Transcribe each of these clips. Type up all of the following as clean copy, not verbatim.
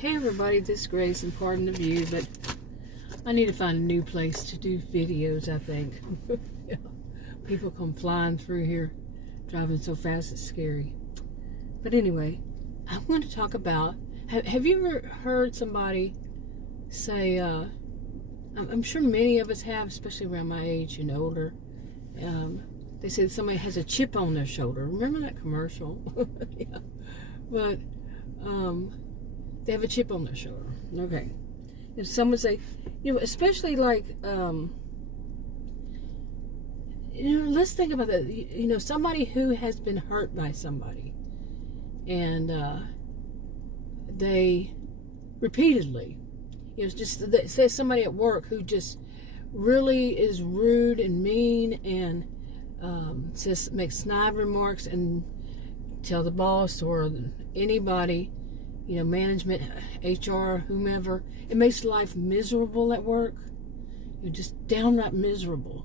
Hey everybody, this is Grace, and pardon the view, but I need to find a new place to do videos, I think. Yeah. People come flying through here, driving so fast it's scary. But anyway, I'm going to talk about, have you ever heard somebody say, I'm sure many of us have, especially around my age and older, they say somebody has a chip on their shoulder. Remember that commercial? Yeah. But, they have a chip on their shoulder. Okay. If someone say, especially like, let's think about that. Somebody who has been hurt by somebody, and they repeatedly, say somebody at work who just really is rude and mean and makes snide remarks and tell the boss or anybody, management, HR, whomever, it makes life miserable at work. You're just downright miserable.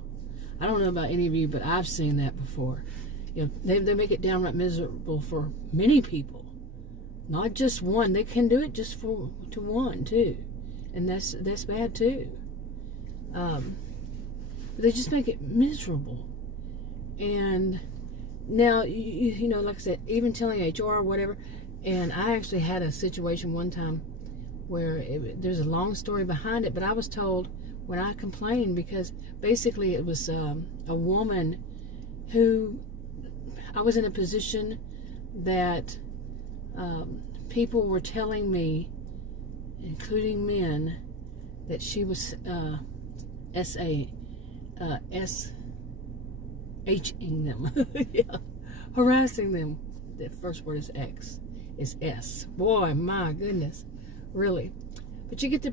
I don't know about any of you, but I've seen that before. They make it downright miserable for many people, not just one. They can do it just to one too, and that's bad too. They just make it miserable. And now, like I said, even telling HR or whatever. And I actually had a situation one time where there's a long story behind it, but I was told when I complained, because basically it was a woman who, I was in a position that people were telling me, including men, that she was S-H-ing them, yeah, harassing them. The first word is X. Is S. Boy, my goodness, really. But you get the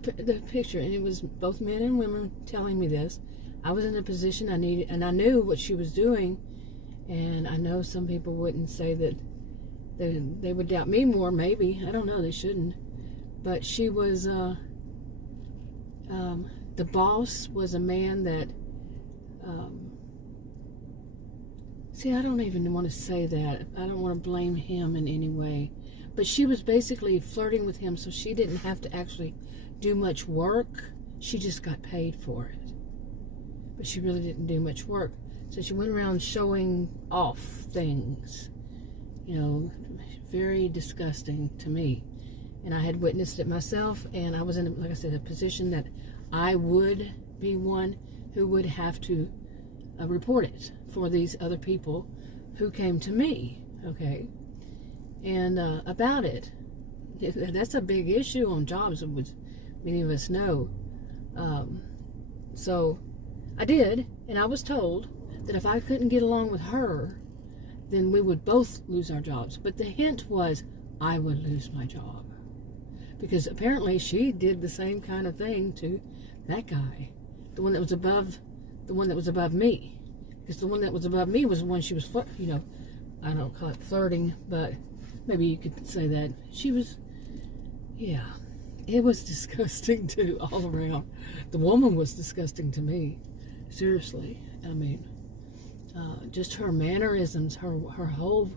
picture, and it was both men and women telling me this. I was in a position I needed, and I knew what she was doing, and I know some people wouldn't say that they would doubt me more, maybe. I don't know, they shouldn't. But she was, the boss was a man that, see, I don't even want to say that. I don't want to blame him in any way. But she was basically flirting with him, so she didn't have to actually do much work. She just got paid for it. But she really didn't do much work. So she went around showing off things. Very disgusting to me. And I had witnessed it myself, and I was in, like I said, a position that I would be one who would have to report it for these other people who came to me, okay? And about it. That's a big issue on jobs, which many of us know. So I did, and I was told that if I couldn't get along with her, then we would both lose our jobs. But the hint was I would lose my job, because apparently she did the same kind of thing to that guy, the one that was above me. Because the one that was above me was the one she was, I don't call it flirting, but maybe you could say that. She was, yeah, it was disgusting too, all around. The woman was disgusting to me, seriously. I mean, just her mannerisms, her whole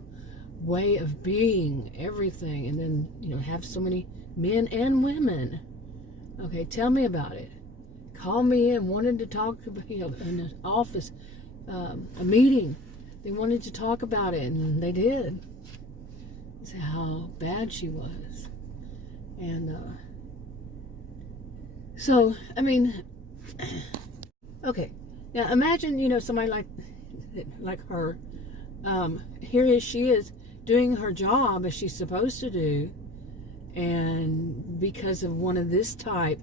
way of being, everything. And then, have so many men and women. Okay, tell me about it. Call me in, wanted to talk, in the office, a meeting. They wanted to talk about it, and they did. Say how bad she was. And so, I mean, okay, now imagine, somebody like her, here she is doing her job as she's supposed to do, and because of one of this type,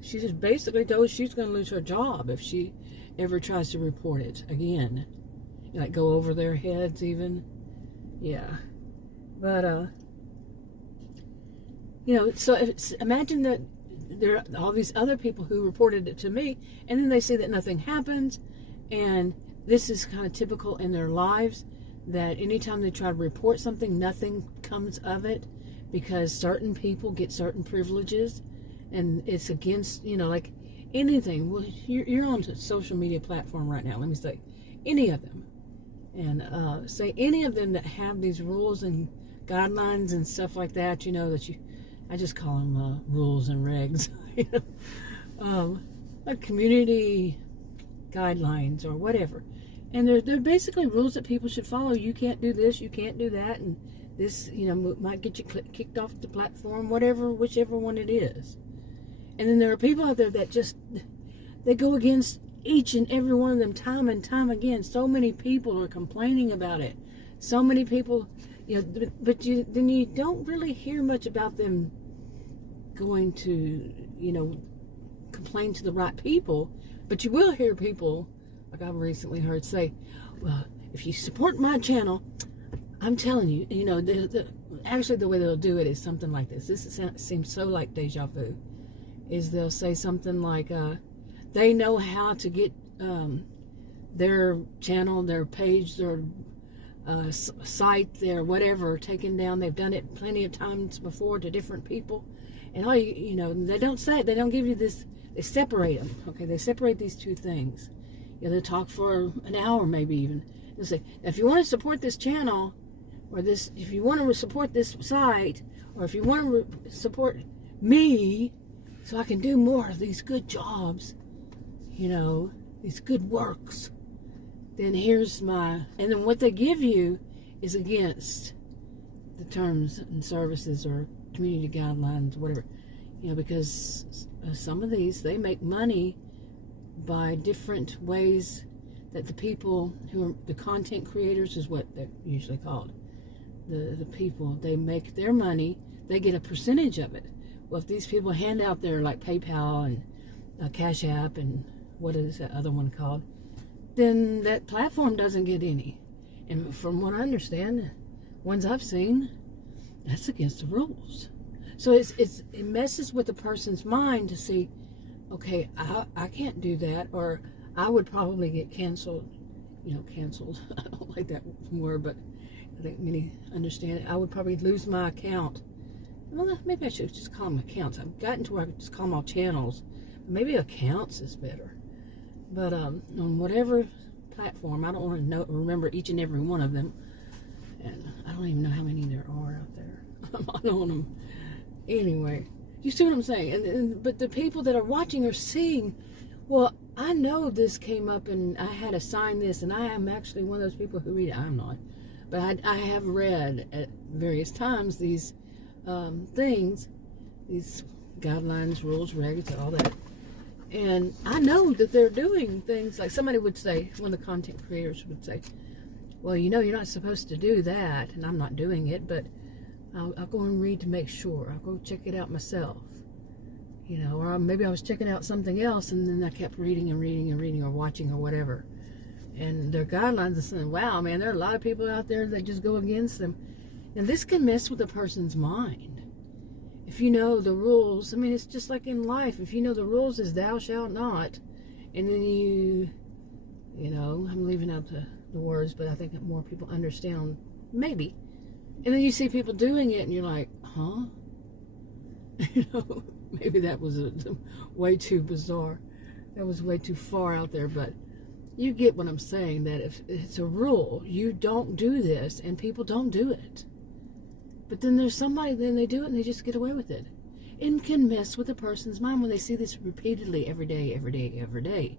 she just basically told she's going to lose her job if she ever tries to report it again. Like go over their heads even. Yeah. But, so imagine that there are all these other people who reported it to me, and then they say that nothing happens, and this is kind of typical in their lives, that anytime they try to report something, nothing comes of it, because certain people get certain privileges, and it's against, like anything. Well, you're on a social media platform right now, let me say, any of them. And say any of them that have these rules and guidelines and stuff like that, that you I just call them rules and regs. Like community guidelines or whatever. And they're basically rules that people should follow. You can't do this, you can't do that, and this, might get you kicked off the platform, whichever one it is. And then there are people out there that they go against each and every one of them time and time again. So many people are complaining about it. So many people, but then you don't really hear much about them going to, complain to the right people. But you will hear people, like I've recently heard say, well, if you support my channel, I'm telling you, actually the way they'll do it is something like this. This seems so like deja vu. Is they'll say something like, they know how to get their channel, their page, their site, their whatever taken down. They've done it plenty of times before to different people. And all they don't give you this. They separate them. Okay, they separate these two things. They talk for an hour, maybe even. They'll say, if you want to support this channel, or if you want to support this site, or if you want to support me, so I can do more of these good jobs, these good works, then here's and then what they give you is against the terms and services or community guidelines, whatever, because some of these, they make money by different ways that the people who are the content creators, is what they're usually called. The people, they make their money, they get a percentage of it. Well, if these people hand out their like PayPal and Cash App and what is that other one called, then that platform doesn't get any. And from what I understand, ones I've seen, that's against the rules. So it messes with the person's mind to see, okay, I can't do that, or I would probably get canceled. Canceled. I don't like that word, but I think many understand it. I would probably lose my account. Well, maybe I should just call them accounts. I've gotten to where I could just call them all channels. Maybe accounts is better. But on whatever platform, I don't want to remember each and every one of them. And I don't even know how many there are out there. I'm not on them. Anyway, you see what I'm saying? But the people that are watching are seeing, well, I know this came up and I had to sign this, and I am actually one of those people who read it. I'm not. But I have read at various times these things, these guidelines, rules, regs, all that. And I know that they're doing things like somebody would say, one of the content creators would say, well, you're not supposed to do that, and I'm not doing it, but I'll go and read to make sure. I'll go check it out myself. Or maybe I was checking out something else, and then I kept reading and reading and reading, or watching, or whatever. And their guidelines are saying, wow, man, there are a lot of people out there that just go against them. And this can mess with a person's mind. If you know the rules, it's just like in life. If you know the rules is thou shalt not, and then I'm leaving out the words, but I think that more people understand, maybe. And then you see people doing it, and you're like, huh? Maybe that was way too bizarre. That was way too far out there, but you get what I'm saying, that if it's a rule, you don't do this, and people don't do it. But then there's somebody, then they do it, and they just get away with it. It can mess with a person's mind when they see this repeatedly every day, every day, every day.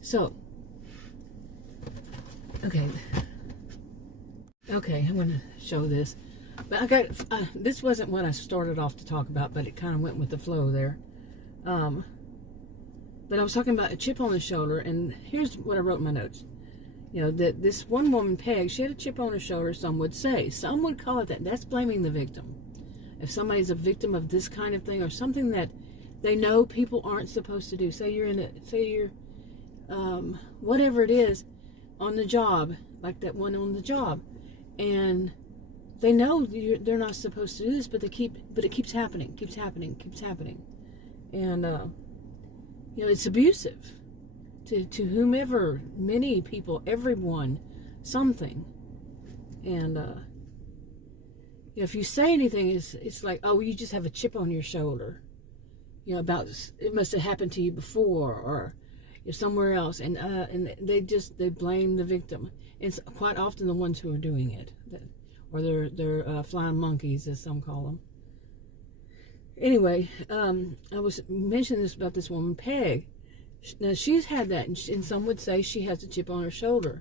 So, okay, I'm going to show this. But I got, this wasn't what I started off to talk about, but it kind of went with the flow there. But I was talking about a chip on the shoulder, and here's what I wrote in my notes. That this one woman, Peg, she had a chip on her shoulder, some would say. Some would call it that. That's blaming the victim. If somebody's a victim of this kind of thing, or something that they know people aren't supposed to do. Say you're whatever it is, on the job, like that one on the job. And they know they're not supposed to do this, but it keeps happening. And, it's abusive. To whomever, many people, everyone, something. And if you say anything, it's like, oh, you just have a chip on your shoulder, about it must have happened to you before, or somewhere else, and they blame the victim. It's quite often the ones who are doing it, or they're flying monkeys, as some call them. Anyway, I was mentioning this about this woman, Peg. Now, she's had that, and some would say she has a chip on her shoulder.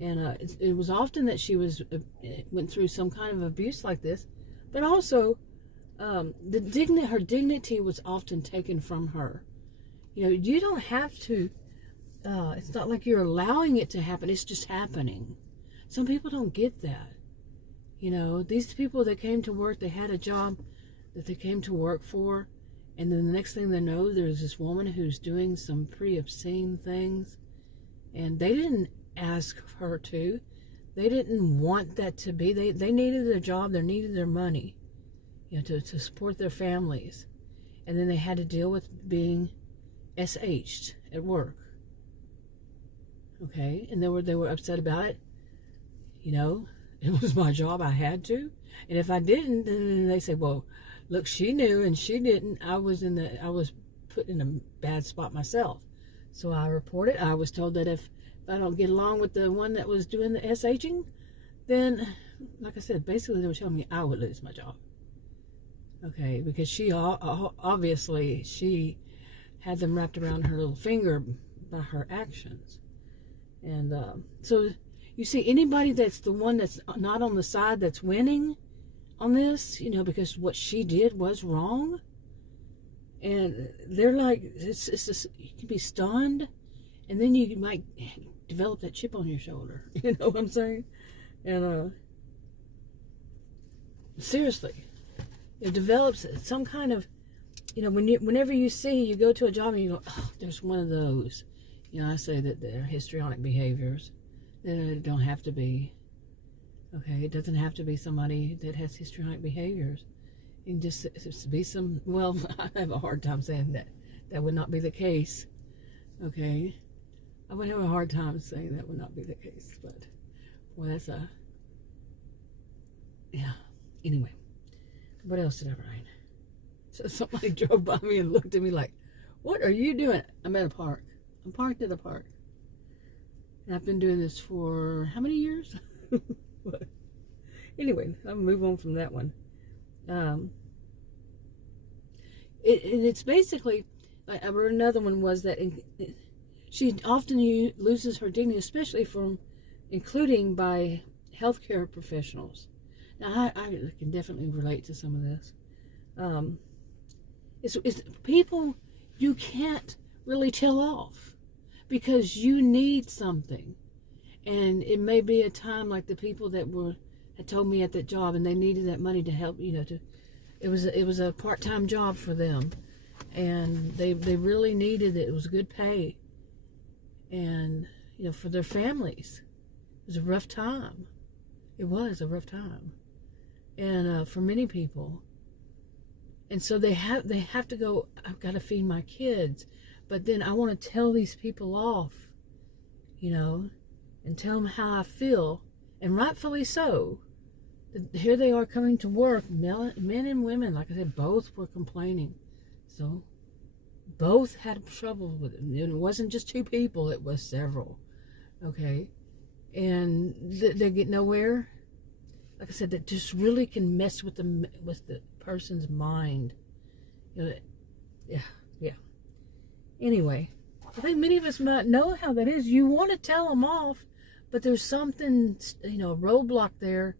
And it was often that she went through some kind of abuse like this, but also her dignity was often taken from her. You know, you don't have to. It's not like you're allowing it to happen. It's just happening. Some people don't get that. You know, these people that came to work, they had a job that they came to work for, and then the next thing they know, there's this woman who's doing some pretty obscene things, and they didn't ask her to. They didn't want that to be. They needed their job. They needed their money, you know, to support their families, and then they had to deal with being SH'd at work. Okay, and they were upset about it. You know, it was my job. I had to, and if I didn't, then they say, "Well, look, she knew and she didn't. I was put in a bad spot myself." So I reported. I was told that if I don't get along with the one that was doing the SHing, then, like I said, basically they were telling me I would lose my job. Okay, because she obviously she had them wrapped around her little finger by her actions. And so you see, anybody that's the one that's not on the side that's winning on this, you know, because what she did was wrong, and they're like, it's just, you can be stunned, and then you might develop that chip on your shoulder. You know what I'm saying? And seriously, it develops some kind of, you know, whenever you go to a job and you go, oh, there's one of those. You know, I say that they're histrionic behaviors. They don't have to be. Okay, it doesn't have to be somebody that has histrionic behaviors. It can just be some, well, I have a hard time saying that. That would not be the case. Okay? I would have a hard time saying that would not be the case. But, well, that's yeah. Anyway, what else did I write? So somebody drove by me and looked at me like, what are you doing? I'm at a park. I'm parked at a park. And I've been doing this for how many years? Anyway, I'll move on from that one. It's basically, I wrote another one, was that she often loses her dignity, especially including by healthcare professionals. Now, I can definitely relate to some of this. It's people you can't really tell off because you need something. And it may be a time like the people that had told me at that job, and they needed that money to help, you know, it was a part-time job for them, and they really needed it. It was good pay, and, you know, for their families. It was a rough time. It was a rough time, and for many people. And so they have to go, I've got to feed my kids, but then I want to tell these people off, you know, and tell them how I feel, and rightfully so. Here they are coming to work, men and women, like I said, both were complaining. So both had trouble with it. It wasn't just two people, it was several. Okay? And they get nowhere. Like I said, that just really can mess with the person's mind. You know, yeah. Anyway, I think many of us might know how that is. You want to tell them off, but there's something, you know, a roadblock there,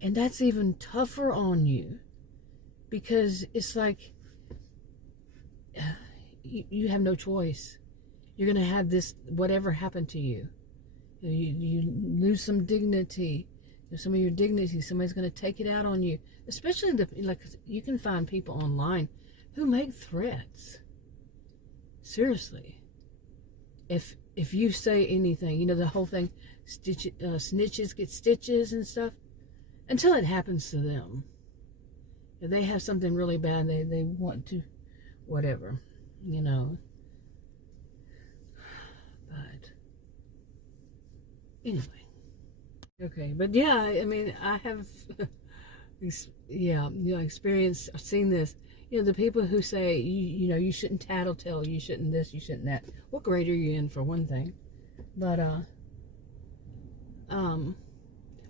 and that's even tougher on you, because it's like you have no choice. You're going to have this, whatever happened to you. You lose some dignity, some of your dignity. Somebody's going to take it out on you, especially like you can find people online who make threats. Seriously, if you say anything, you know, the whole thing, snitches get stitches and stuff, until it happens to them. If they have something really bad, they want to, whatever, you know. But anyway, okay. But yeah, I mean, I have, experienced, I've seen this. You know, the people who say, you know, you shouldn't tattletale, you shouldn't this, you shouldn't that. What grade are you in, for one thing? But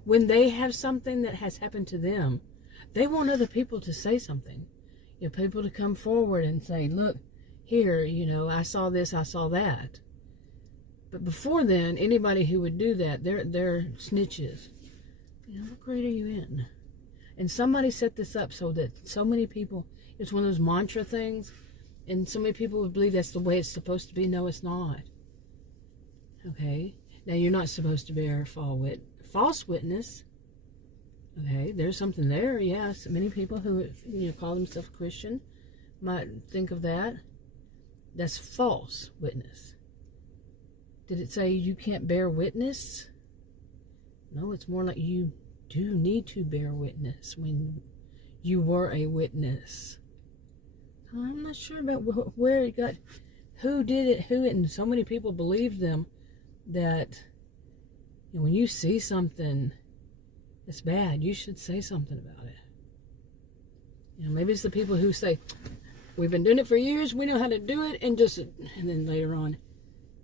when they have something that has happened to them, they want other people to say something. people to come forward and say, look, here, I saw this, I saw that. But before then, anybody who would do that, they're snitches. What grade are you in? And somebody set this up so that so many people, it's one of those mantra things, and so many people would believe that's the way it's supposed to be. No, it's not. Okay? Now, you're not supposed to bear false witness. Okay? There's something there, yes. Many people who call themselves Christian might think of that. That's false witness. Did it say you can't bear witness? No, it's more like you do need to bear witness when you were a witness. I'm not sure about where it got, who did it, and so many people believe them that when you see something that's bad, you should say something about it. Maybe it's the people who say, we've been doing it for years, we know how to do it, and then later on,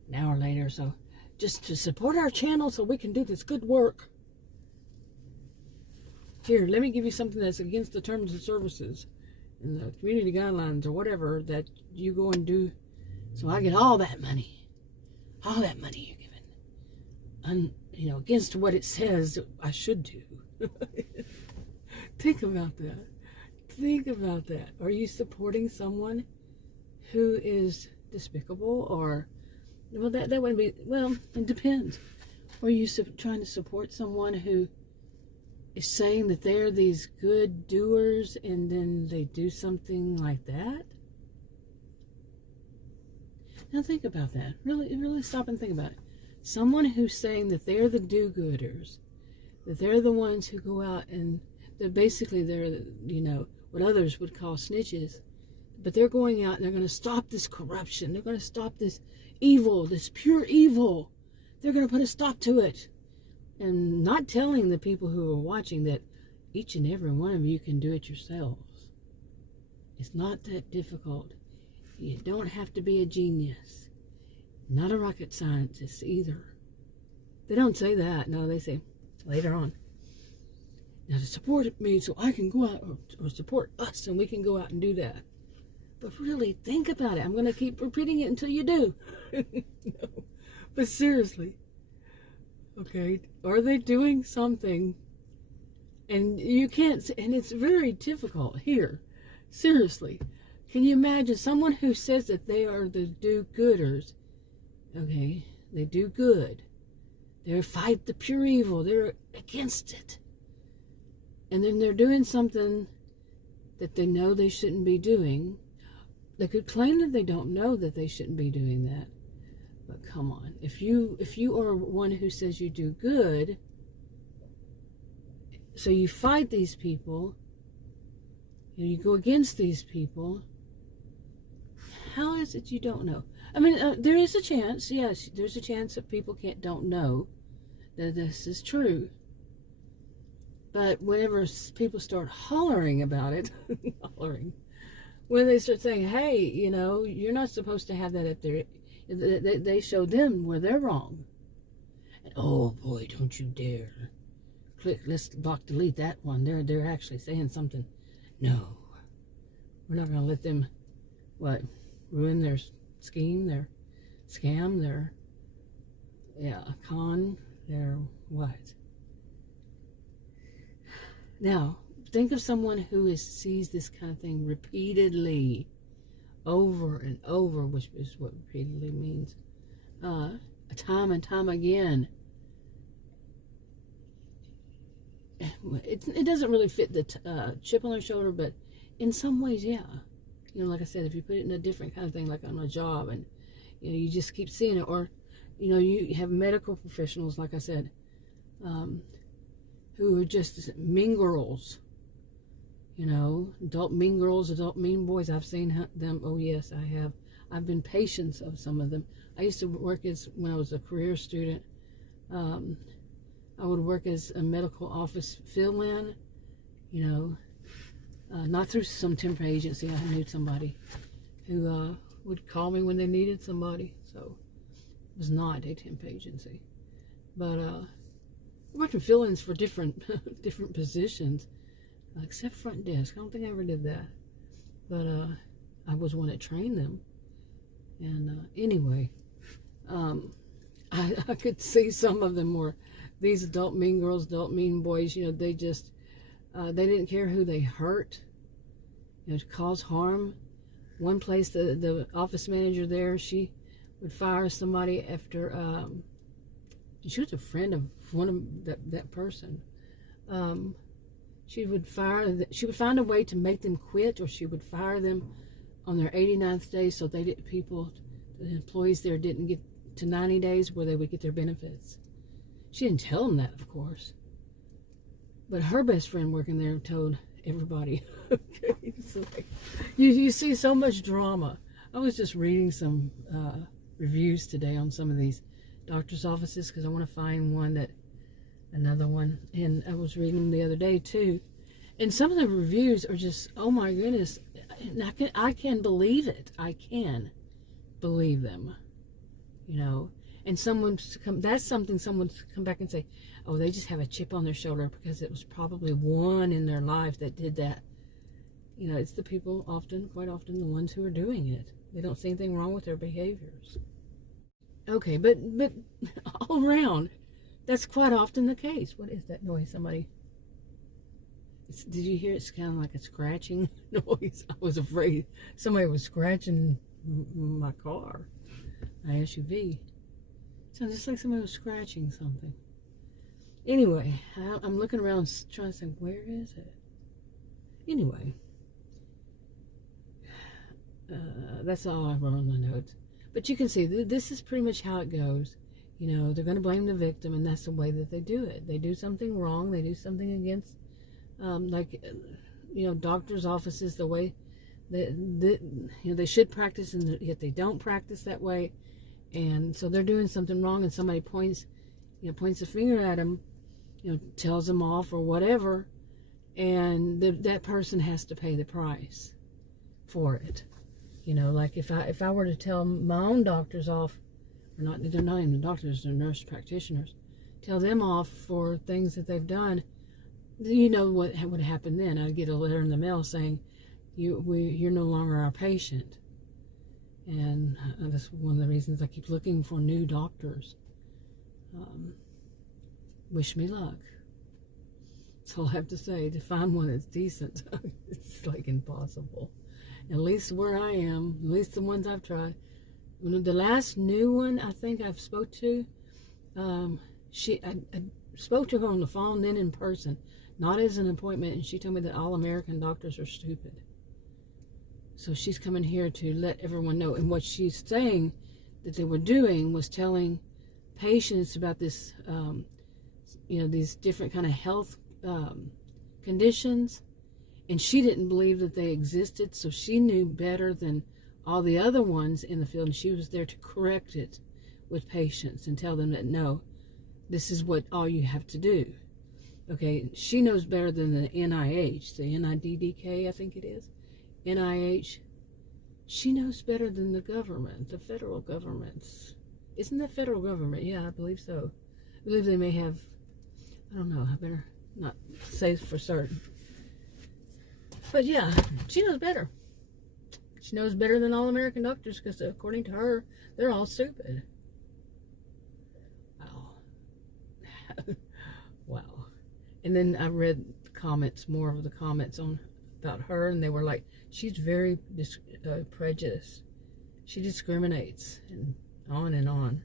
an hour later or so, just to support our channel so we can do this good work. Here, let me give you something that's against the terms of services and the community guidelines or whatever that you go and do, so I get all that money you're giving, against what it says I should do. Think about that. Think about that. Are you supporting someone who is despicable, or that wouldn't be, it depends. Or are you trying to support someone who is saying that they're these good doers and then they do something like that? Now think about that. Really stop and think about it. Someone who's saying that they're the do-gooders, that they're the ones who go out and they're what others would call snitches, but they're going out and they're going to stop this corruption. They're going to stop this evil, this pure evil. They're going to put a stop to it. And not telling the people who are watching that each and every one of you can do it yourselves. It's not that difficult. You don't have to be a genius. Not a rocket scientist either. They don't say that. No, they say later on. Now to support me so I can go out, or support us and we can go out and do that. But really, think about it. I'm going to keep repeating it until you do. No. But seriously. Okay, are they doing something? And you can't, and it's very difficult here. Seriously. Can you imagine someone who says that they are the do-gooders? Okay, they do good. They fight the pure evil. They're against it. And then they're doing something that they know they shouldn't be doing. They could claim that they don't know that they shouldn't be doing that. But come on, if you are one who says you do good, so you fight these people, you go against these people, how is it you don't know? I mean, there is a chance, yes, there's a chance that people don't know that this is true. But whenever people start hollering about it, when they start saying, hey, you're not supposed to have that up there, they show them where they're wrong. And, oh boy, don't you dare. Click, let's block, delete that one. They're actually saying something. No. We're not going to let them, ruin their scheme, their scam, their, con, their what? Now, think of someone who sees this kind of thing repeatedly, over and over, which is what repeatedly means, time and time again. It doesn't really fit the chip on their shoulder, but in some ways, yeah. Like I said, if you put it in a different kind of thing, like on a job, and you just keep seeing it, or you have medical professionals, like I said, who are just mean girls. Adult mean girls, adult mean boys. I've seen them. Oh yes, I have. I've been patients of some of them. I used to work when I was a career student. I would work as a medical office fill-in, not through some temporary agency. I knew somebody who would call me when they needed somebody. So it was not a temp agency. But I worked in fill-ins for different positions. Except front desk. I don't think I ever did that. but I was one that trained them. And anyway, I could see some of them were these adult mean girls, adult mean boys. They just they didn't care who they hurt, to cause harm. One place, the office manager there, she would fire somebody after she was a friend of one of that person. She would find a way to make them quit, or she would fire them on their 89th day, so the employees there didn't get to 90 days where they would get their benefits. She didn't tell them that, of course, but her best friend working there told everybody. Okay, so you see so much drama. I was just reading some reviews today on some of these doctor's offices because I want to find another one, and I was reading them the other day too, and some of the reviews are just, oh my goodness, I can believe it. I can believe them, and that's something someone's come back and say, oh, they just have a chip on their shoulder because it was probably one in their life that did that. It's the people quite often the ones who are doing it. They don't see anything wrong with their behaviors. Okay, but all around, that's quite often the case. What is that noise? Did you hear? It's kind of like a scratching noise. I was afraid somebody was scratching my car, my SUV. Sounds just like somebody was scratching something. Anyway, I'm looking around trying to think, where is it? Anyway, that's all I wrote on the notes. But you can see, this is pretty much how it goes. They're going to blame the victim, and that's the way that they do it. They do something wrong. They do something against, doctors' offices, the way they should practice, and yet they don't practice that way. And so they're doing something wrong, and somebody points a finger at them, tells them off or whatever, and that person has to pay the price for it. Like if I were to tell my own doctors off, they're not even doctors, they're nurse practitioners, tell them off for things that they've done, what would happen then? I'd get a letter in the mail saying, you're no longer our patient. And that's one of the reasons I keep looking for new doctors. Wish me luck. That's all I have to say. To find one that's decent, it's like impossible. At least where I am, at least the ones I've tried. The last new one I think I've spoke to, I spoke to her on the phone, then in person, not as an appointment, and she told me that all American doctors are stupid. So she's coming here to let everyone know. And what she's saying that they were doing was telling patients about this, these different kind of health conditions. And she didn't believe that they existed, so she knew better than all the other ones in the field, and she was there to correct it with patients and tell them that, no, this is what all you have to do. Okay, she knows better than the NIH, the NIDDK, I think it is. NIH, she knows better than the government, the federal governments. Isn't the federal government? Yeah, I believe so. I believe they may have, I don't know, I better not say for certain. But yeah, she knows better. She knows better than all American doctors because according to her, they're all stupid. Wow. Wow. And then I read more of the comments about her, and they were like, she's very prejudiced. She discriminates, and on and on.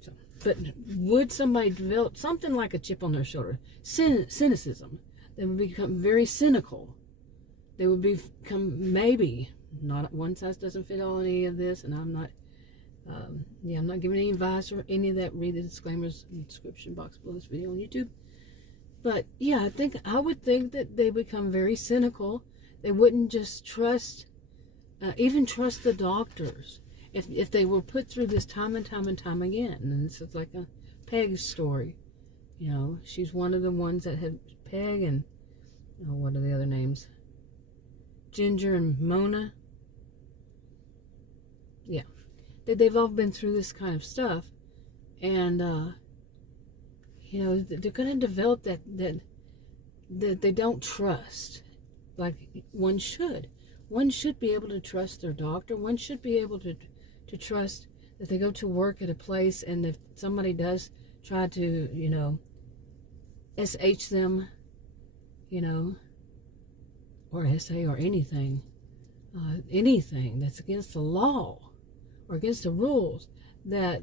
So, but would somebody develop something like a chip on their shoulder? Cynicism. They would become very cynical. They would become, maybe, not one size doesn't fit all any of this, and I'm not giving any advice or any of that. Read the disclaimers in the description box below this video on YouTube. But yeah, I would think that they become very cynical. They wouldn't just even trust the doctors if they were put through this time and time and time again. And this is like a Peg story. She's one of the ones that had Peg and, what are the other names? Ginger and Mona. Yeah. They've all been through this kind of stuff. And, they're going to develop that they don't trust like one should. one should be able to trust their doctor. One should be able to trust that they go to work at a place, and if somebody does try to, SH them, or SA or anything that's against the law or against the rules, the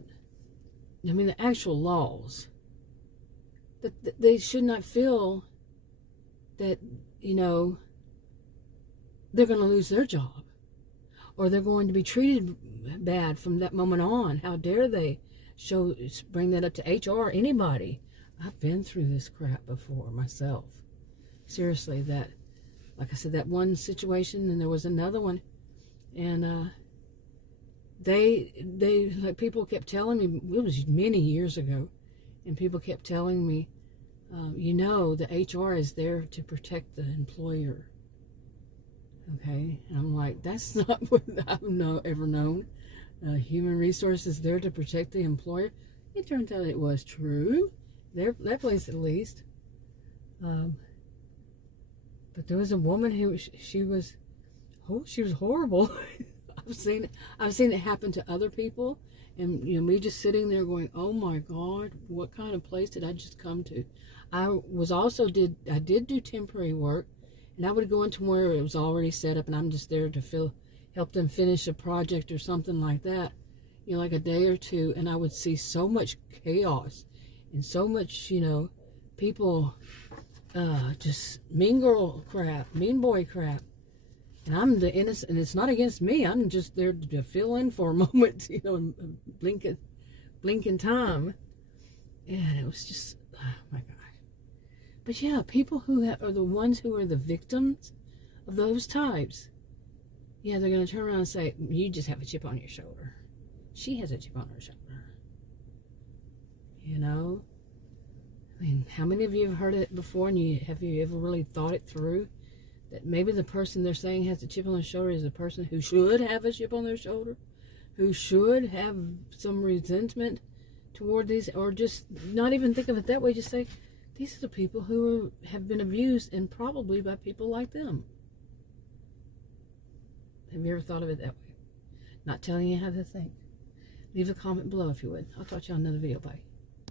actual laws, that they should not feel that, they're going to lose their job or they're going to be treated bad from that moment on. How dare they bring that up to HR or anybody? I've been through this crap before myself. Seriously, like I said, that one situation, and there was another one, and people kept telling me, it was many years ago, and people kept telling me, the HR is there to protect the employer. Okay, and I'm like, that's not what I've ever known. Human resources there to protect the employer. It turned out it was true. That place at least. But there was a woman who she was horrible. I've seen it happen to other people, and me just sitting there going, oh my God, what kind of place did I just come to? I did do temporary work, and I would go into where it was already set up, and I'm just there to help them finish a project or something like that, like a day or two, and I would see so much chaos and so much, people just mean girl crap, mean boy crap. And I'm the innocent, and it's not against me. I'm just there to fill in for a moment, blinking time. And it was just, oh my God. But yeah, people who are the ones who are the victims of those types, yeah, they're going to turn around and say, you just have a chip on your shoulder. She has a chip on her shoulder. How many of you have heard it before, and have you ever really thought it through? That maybe the person they're saying has a chip on their shoulder is a person who should have a chip on their shoulder, who should have some resentment toward these, or just not even think of it that way, just say, these are the people who have been abused, and probably by people like them. Have you ever thought of it that way? Not telling you how to think. Leave a comment below if you would. I'll talk to you on another video. Bye.